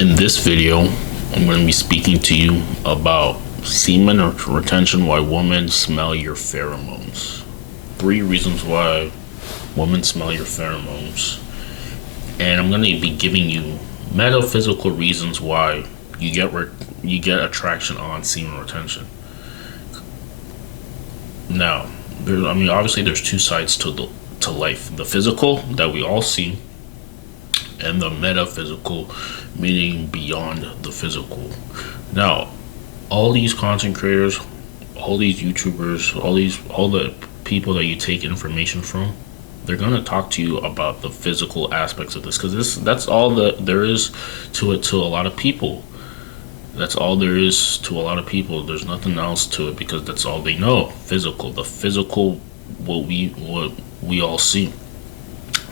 In this video, I'm going to be speaking to you about semen or retention, why women smell your pheromones. 3 reasons why women smell your pheromones. And I'm going to be giving you metaphysical reasons why you get attraction on semen retention. Now, obviously there's 2 sides to life. The physical that we all see, and the metaphysical, meaning beyond the physical. Now, all these content creators, all these YouTubers, all the people that you take information from, they're gonna talk to you about the physical aspects of this, because that's all that there is to it to a lot of people. That's all there is to a lot of people. There's nothing else to it, because that's all they know. Physical, the physical, what we all see.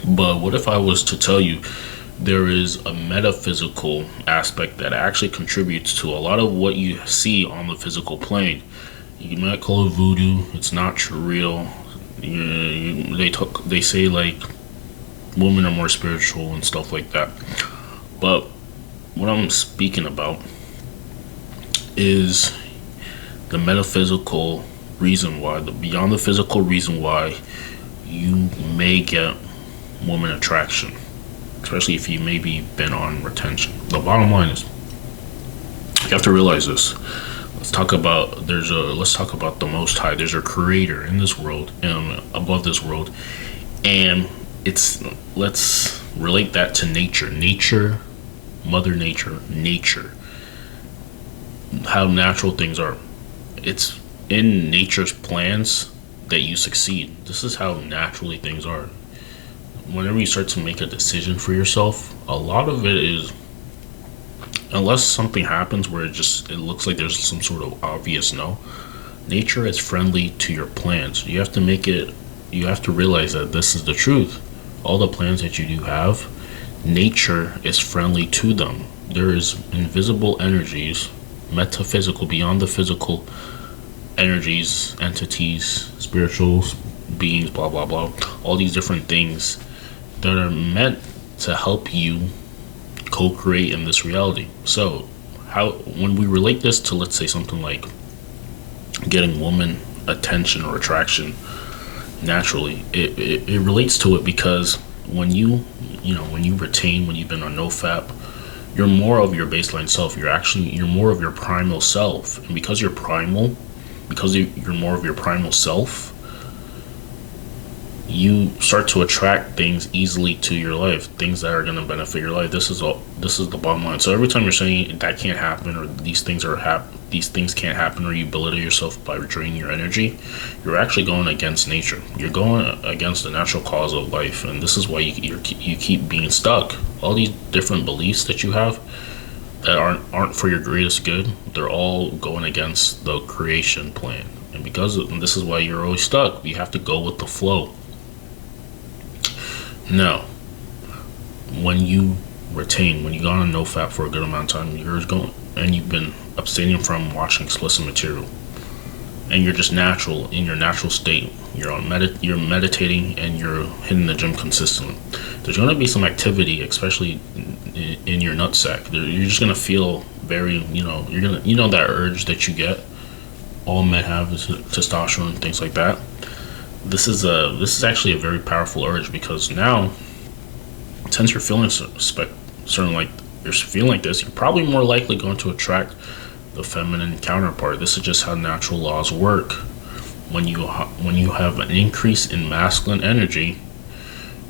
But what if I was to tell you there is a metaphysical aspect that actually contributes to a lot of what you see on the physical plane? You might call it voodoo. It's not real. They say like women are more spiritual and stuff like that. But what I'm speaking about is the metaphysical reason why, the beyond the physical reason why you may get woman attraction, especially if you maybe been on retention. The bottom line is, you have to realize this. Let's talk about the Most High. There's a creator in this world and above this world, and let's relate that to nature, Mother Nature, how natural things are. It's in nature's plans that you succeed. This is how naturally things are. Whenever you start to make a decision for yourself, a lot of it is, unless something happens where it looks like there's some sort of obvious no, nature is friendly to your plans. You have to realize that this is the truth. All the plans that you do have, nature is friendly to them. There is invisible energies, metaphysical, beyond the physical energies, entities, spiritual beings, blah blah blah, all these different things that are meant to help you co-create in this reality. So when we relate this to, let's say, something like getting woman attention or attraction naturally, it relates to it, because when you retain, when you've been on NoFap, you're more of your baseline self. You're more of your primal self. And because you're primal, because you're more of your primal self, you start to attract things easily to your life, things that are going to benefit your life. This is the bottom line. So every time you're saying that can't happen, or these things can't happen, or you belittle yourself by draining your energy, you're actually going against nature. You're going against the natural cause of life, and this is why you keep being stuck. All these different beliefs that you have that aren't for your greatest good, they're all going against the creation plan. And this is why you're always stuck. You have to go with the flow. Now, when you retain, when you go on NoFap for a good amount of time, you've been abstaining from watching explicit material, and you're just natural in your natural state. You're meditating, and you're hitting the gym consistently. There's going to be some activity, especially in your nutsack. You're just going to feel very, that urge that you get. All men have is testosterone and things like that. This is actually a very powerful urge, because now, since you're feeling you're feeling like this, you're probably more likely going to attract the feminine counterpart. This is just how natural laws work. When you have an increase in masculine energy,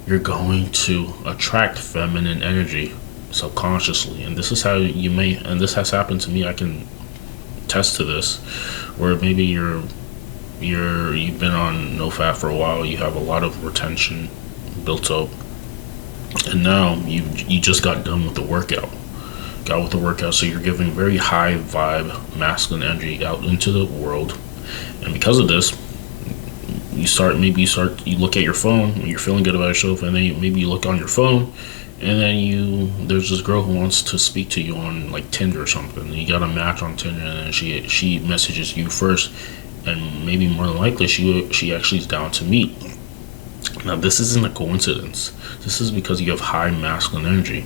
you're going to attract feminine energy subconsciously. And this is how and this has happened to me. I can attest to this, where maybe you've been on NoFap for a while, you have a lot of retention built up, and now you just got done with the workout. So you're giving very high vibe masculine energy out into the world, and because of this, you look at your phone and you're feeling good about yourself, and then maybe you look on your phone, and then there's this girl who wants to speak to you on like Tinder or something. You got a match on Tinder, and then she messages you first, and maybe more than likely she actually is down to meet. Now, this isn't a coincidence. This is because you have high masculine energy.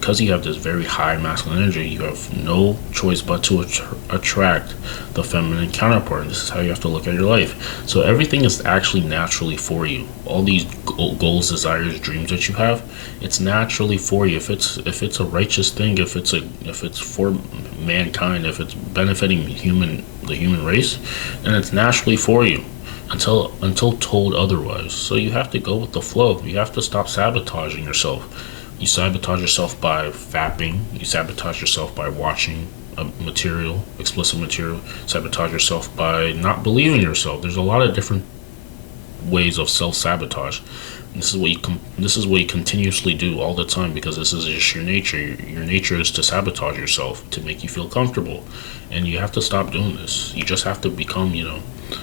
because you have this very high masculine energy, you have no choice but to attract the feminine counterpart. And this is how you have to look at your life. So everything is actually naturally for you. All these goals, desires, dreams that you have, it's naturally for you. If it's a righteous thing, if it's for mankind, if it's benefiting the human race, then it's naturally for you until told otherwise. So you have to go with the flow. You have to stop sabotaging yourself. You sabotage yourself by fapping. You sabotage yourself by watching explicit material. Sabotage yourself by not believing yourself. There's a lot of different ways of self-sabotage. This is what you continuously do all the time, because this is just your nature. Your nature is to sabotage yourself to make you feel comfortable, and you have to stop doing this. You just have to become,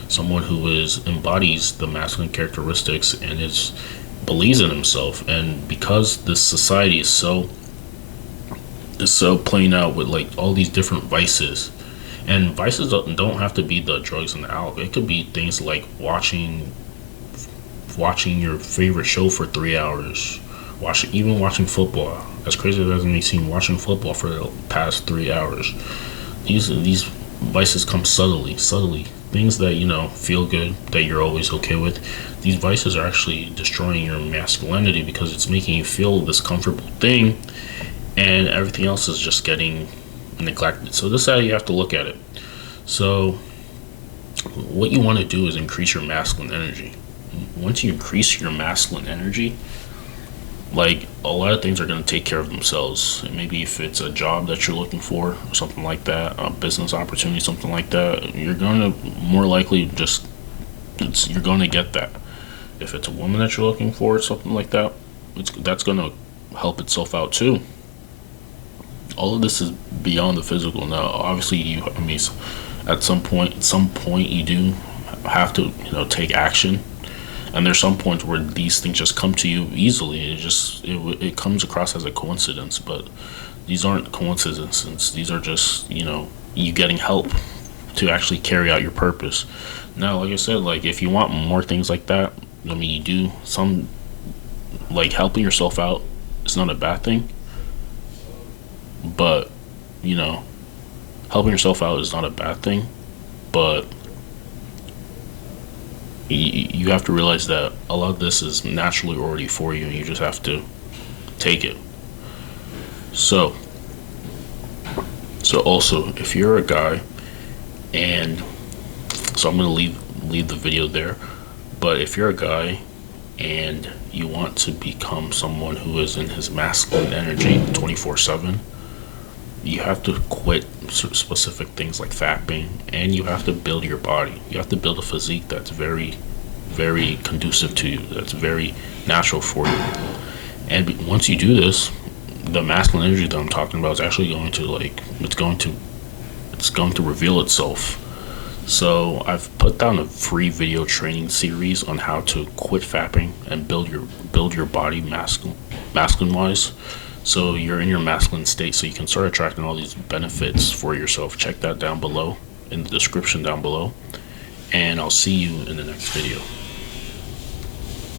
someone who embodies the masculine characteristics and believes in himself. And because this society is so playing out with like all these different vices, and vices don't have to be the drugs and the alcohol. It could be things like watching your favorite show for 3 hours, watching football. As crazy as it may seem, watching football for the past 3 hours. These vices come subtly. Things that feel good, that you're always okay with. These vices are actually destroying your masculinity, because it's making you feel this comfortable thing, and everything else is just getting neglected. So this is how you have to look at it. So what you want to do is increase your masculine energy. Once you increase your masculine energy, like, a lot of things are going to take care of themselves. And maybe if it's a job that you're looking for or something like that, a business opportunity, something like that, you're going to more likely you're going to get that. If it's a woman that you're looking for, something like that, that's going to help itself out too. All of this is beyond the physical. Now, obviously, at some point, you do have to, take action. And there's some points where these things just come to you easily. It comes across as a coincidence, but these aren't coincidences. These are just, you getting help to actually carry out your purpose. Now, like I said, like, if you want more things like that, you do some, like, helping yourself out. It's not a bad thing, but helping yourself out is not a bad thing, but you have to realize that a lot of this is naturally already for you, and you just have to take it. So also, if you're a guy, and so I'm gonna leave the video there, but if you're a guy and you want to become someone who is in his masculine energy 24/7, you have to quit specific things like fapping, and you have to build your body. You have to build a physique that's very, very conducive to you, that's very natural for you. And once you do this, the masculine energy that I'm talking about is actually going to it's going to reveal itself. So I've put down a free video training series on how to quit fapping and build your body masculine wise. So you're in your masculine state, so you can start attracting all these benefits for yourself. Check that down below in the description down below, and I'll see you in the next video.